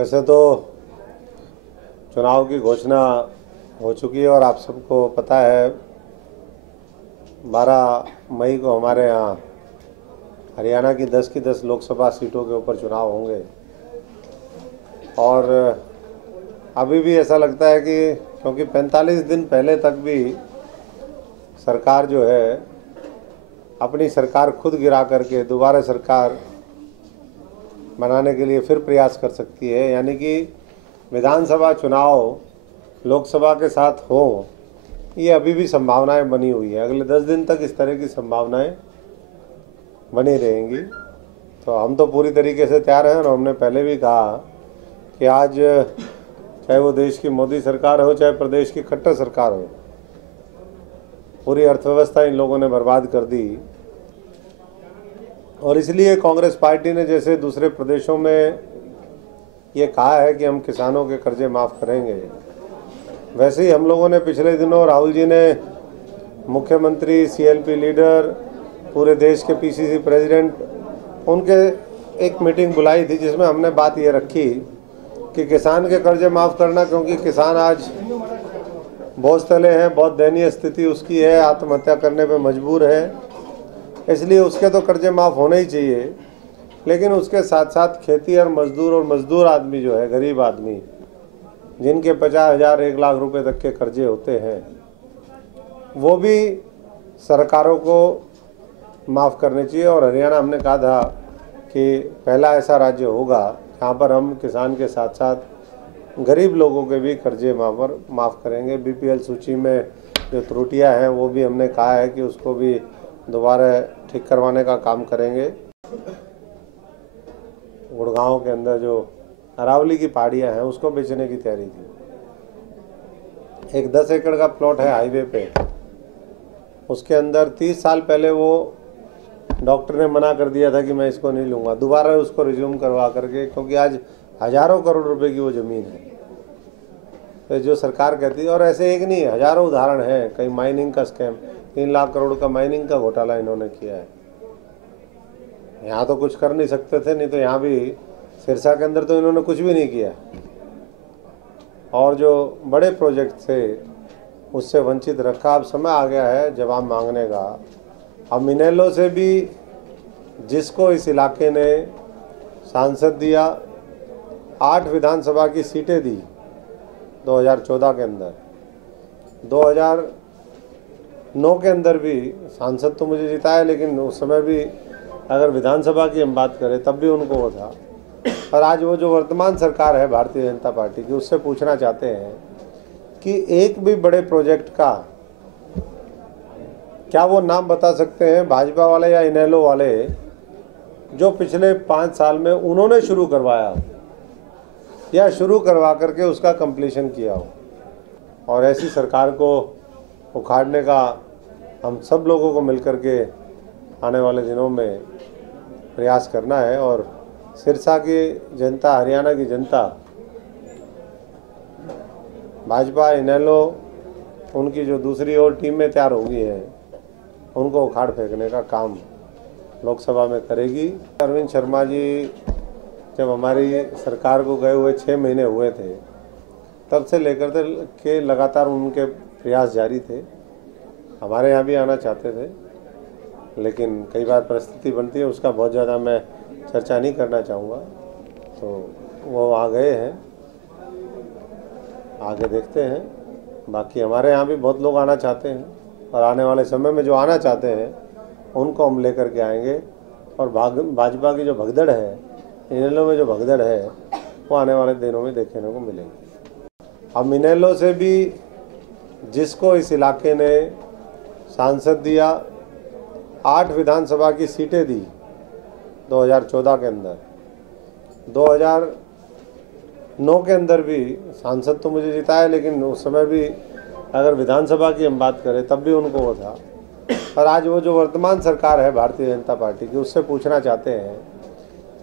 वैसे तो चुनाव की घोषणा हो चुकी है और आप सबको पता है 12 मई को हमारे यहाँ हरियाणा की 10 लोकसभा सीटों के ऊपर चुनाव होंगे। और अभी भी ऐसा लगता है कि क्योंकि 45 दिन पहले तक भी सरकार जो है अपनी सरकार खुद गिरा करके दोबारा सरकार बनाने के लिए फिर प्रयास कर सकती है, यानी कि विधानसभा चुनाव लोकसभा के साथ हो, ये अभी भी संभावनाएं बनी हुई है। अगले 10 दिन तक इस तरह की संभावनाएं बनी रहेंगी। तो हम तो पूरी तरीके से तैयार हैं और हमने पहले भी कहा कि आज चाहे वो देश की मोदी सरकार हो चाहे प्रदेश की खट्टर सरकार हो, पूरी अर्थव्यवस्था इन लोगों ने बर्बाद कर दी। और इसलिए कांग्रेस पार्टी ने जैसे दूसरे प्रदेशों में ये कहा है कि हम किसानों के कर्जे माफ़ करेंगे, वैसे ही हम लोगों ने पिछले दिनों राहुल जी ने मुख्यमंत्री, सीएलपी लीडर, पूरे देश के पीसीसी प्रेसिडेंट, उनके एक मीटिंग बुलाई थी जिसमें हमने बात ये रखी कि किसान के कर्जे माफ़ करना, क्योंकि किसान आज बोझ तले हैं, बहुत दयनीय स्थिति उसकी है, आत्महत्या करने पे मजबूर है, इसलिए उसके तो कर्जे माफ़ होने ही चाहिए। लेकिन उसके साथ साथ खेती और मज़दूर आदमी जो है, गरीब आदमी जिनके 50,000 1 लाख रुपए तक के कर्जे होते हैं, वो भी सरकारों को माफ़ करने चाहिए। और हरियाणा हमने कहा था कि पहला ऐसा राज्य होगा जहाँ पर हम किसान के साथ साथ गरीब लोगों के भी कर्जे माफ़ करेंगे। बीपीएल सूची में जो त्रुटियां हैं वो भी हमने कहा है कि उसको भी दोबारा ठीक करवाने का काम करेंगे। गुड़गांव के अंदर जो अरावली की पहाड़ियाँ हैं उसको बेचने की तैयारी थी। एक 10 एकड़ का प्लॉट है हाईवे पे, उसके अंदर 30 साल पहले वो डॉक्टर ने मना कर दिया था कि मैं इसको नहीं लूँगा, दोबारा उसको रिज्यूम करवा करके, क्योंकि आज हज़ारों करोड़ रुपए की वो ज़मीन है। तो जो सरकार कहती है, और ऐसे एक नहीं हज़ारों उदाहरण हैं, कहीं माइनिंग का स्कैम, 3 लाख करोड़ का माइनिंग का घोटाला इन्होंने किया है। यहाँ तो कुछ कर नहीं सकते थे, नहीं तो यहाँ भी सिरसा के अंदर तो इन्होंने कुछ भी नहीं किया। और जो बड़े प्रोजेक्ट थे उससे वंचित रखा। अब समय आ गया है जवाब मांगने का। अब इनेलो से भी जिसको इस इलाके ने सांसद दिया, 8 विधानसभा की सीटें दी 2014 के अंदर, 2009 के अंदर भी सांसद तो मुझे जिताया, लेकिन उस समय भी अगर विधानसभा की हम बात करें तब भी उनको वो था। और आज वो जो वर्तमान सरकार है भारतीय जनता पार्टी की, उससे पूछना चाहते हैं कि एक भी बड़े प्रोजेक्ट का क्या वो नाम बता सकते हैं भाजपा वाले या इनेलो वाले जो पिछले 5 साल में उन्होंने शुरू करवाया हो या शुरू करवा करके उसका कंप्लीशन किया हो। और ऐसी सरकार को उखाड़ने का हम सब लोगों को मिलकर के आने वाले दिनों में प्रयास करना है। और सिरसा की जनता, हरियाणा की जनता, भाजपा, इनेलो, उनकी जो दूसरी ओर टीमें तैयार होंगी हैं, उनको उखाड़ फेंकने का काम लोकसभा में करेगी। अरविंद शर्मा जी जब हमारी सरकार को गए हुए 6 महीने हुए थे, तब से लेकर के लगातार उनके प्रयास जारी थे। हमारे यहाँ भी आना चाहते थे, लेकिन कई बार परिस्थिति बनती है, उसका बहुत ज़्यादा मैं चर्चा नहीं करना चाहूँगा। तो वो आ गए हैं, आगे देखते हैं। बाकी हमारे यहाँ भी बहुत लोग आना चाहते हैं और आने वाले समय में जो आना चाहते हैं उनको हम लेकर के आएंगे। और भाजपा की जो भगदड़ है, इनेलो में जो भगदड़ है, वो आने वाले दिनों में देखने को मिलेगी। अब इनेलो से भी जिसको इस इलाके ने सांसद दिया, 8 विधानसभा की सीटें दी 2014 के अंदर, 2009 के अंदर भी सांसद तो मुझे जिताया, लेकिन उस समय भी अगर विधानसभा की हम बात करें तब भी उनको वो था। और आज वो जो वर्तमान सरकार है भारतीय जनता पार्टी की, उससे पूछना चाहते हैं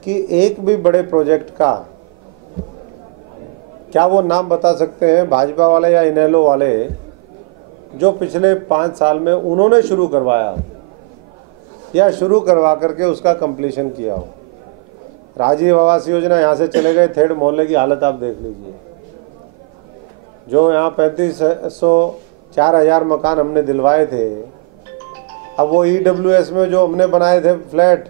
कि एक भी बड़े प्रोजेक्ट का क्या वो नाम बता सकते हैं भाजपा वाले या इनेलो वाले जो पिछले 5 साल में उन्होंने शुरू करवाया हो या शुरू करवा करके उसका कंप्लीशन किया हो। राजीव आवास योजना यहाँ से चले गए, थेड़ मोहल्ले की हालत आप देख लीजिए। जो यहाँ 3500-4000 मकान हमने दिलवाए थे, अब वो EWS में जो हमने बनाए थे फ्लैट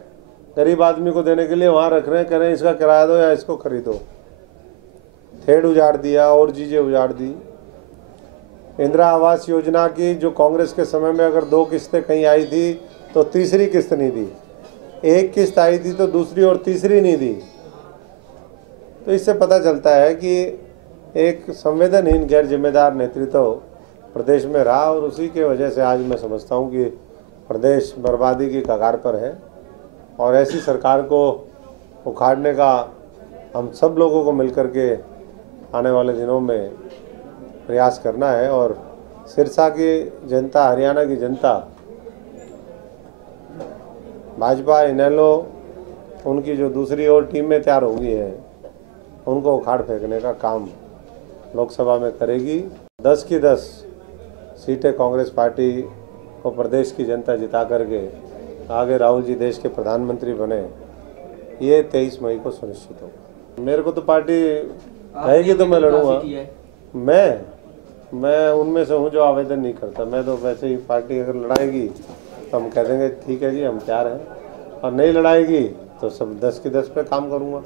गरीब आदमी को देने के लिए, वहाँ रख रहे हैं, कह रहे हैं इसका किराया दो या इसको खरीदो। थेड़ उजाड़ दिया और चीज़ें उजाड़ दी। इंदिरा आवास योजना की जो कांग्रेस के समय में अगर 2 किस्तें कहीं आई थी तो तीसरी किस्त नहीं दी, 1 किस्त आई थी तो दूसरी और तीसरी नहीं दी। तो इससे पता चलता है कि एक संवेदनहीन गैर जिम्मेदार नेतृत्व प्रदेश में रहा, और उसी के वजह से आज मैं समझता हूँ कि प्रदेश बर्बादी की कगार पर है। और ऐसी सरकार को उखाड़ने का हम सब लोगों को मिलकर के आने वाले दिनों में प्रयास करना है। और सिरसा की जनता, हरियाणा की जनता, भाजपा, इनेलो, उनकी जो दूसरी ओर टीमें तैयार हो गई हैं, उनको उखाड़ फेंकने का काम लोकसभा में करेगी। 10 की 10 सीटें कांग्रेस पार्टी को प्रदेश की जनता जिता करके आगे राहुल जी देश के प्रधानमंत्री बने, ये 23 मई को सुनिश्चित होगा। मेरे को तो पार्टी रहेगी तो मैं लड़ूंगा। मैं उनमें से हूँ जो आवेदन नहीं करता। मैं तो वैसे ही, पार्टी अगर लड़ाएगी तो हम कह देंगे ठीक है जी हम तैयार हैं, और नहीं लड़ाएगी तो सब 10 की 10 पे काम करूँगा।